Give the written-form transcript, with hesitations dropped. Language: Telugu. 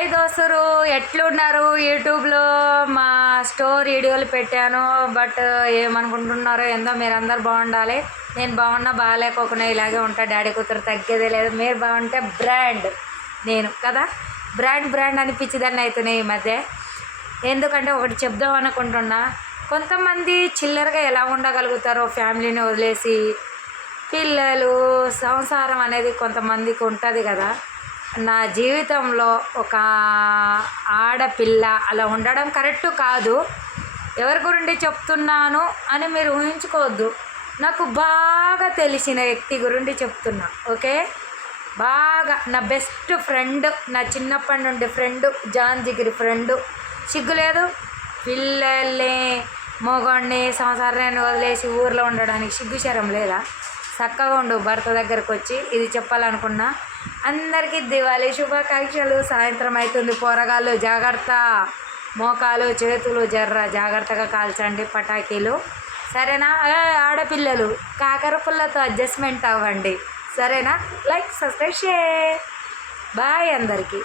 హాయ్ దోస్తురు, ఎట్లున్నారు? యూట్యూబ్లో మా స్టోర్ వీడియోలు పెట్టాను. బట్ ఏమనుకుంటున్నారో ఏందో, మీరు అందరు బాగుండాలి. నేను బాగున్నా బాగాలేకోకుండా ఇలాగే ఉంటా. డాడీ కూతురు తగ్గేదే లేదు. మీరు బాగుంటే బ్రాండ్ నేను కదా, బ్రాండ్ అనిపించేదాన్ని అవుతున్నాయి ఈ మధ్య. ఎందుకంటే ఒకటి చెప్దాం అనుకుంటున్నా, కొంతమంది చిల్లరగా ఎలా ఉండగలుగుతారో ఫ్యామిలీని వదిలేసి. పిల్లలు, సంసారం అనేది కొంతమందికి ఉంటుంది కదా. నా జీవితంలో ఒక ఆడపిల్ల అలా ఉండడం కరెక్ట్ కాదు. ఎవరి గురించి చెప్తున్నాను అని మీరు ఊహించుకోవద్దు. నాకు బాగా తెలిసిన వ్యక్తి గురించి చెప్తున్నా, ఓకే? బాగా నా బెస్ట్ ఫ్రెండ్, నా చిన్నప్పటి నుండి ఫ్రెండ్, జాన్ జిగిరి ఫ్రెండు. సిగ్గులేదు, పిల్లల్ని మొగోడిని సంసారాన్ని వదిలేసి ఊర్లో ఉండడానికి సిగ్గుశరం లేదా? చక్కగా ఉండు భర్త దగ్గరకు వచ్చి. ఇది చెప్పాలనుకున్నా. అందరికీ దివాళీ శుభాకాంక్షలు. సాయంత్రం అవుతుంది, పోరగాళ్ళు జాగ్రత్త, మోకాలు చేతులు జర్ర జాగ్రత్తగా కాల్చండి పటాకీలు, సరేనా? ఆడపిల్లలు కాకర పుల్లతో అడ్జస్ట్మెంట్ అవ్వండి, సరేనా? Like, subscribe, share. బాయ్ అందరికీ.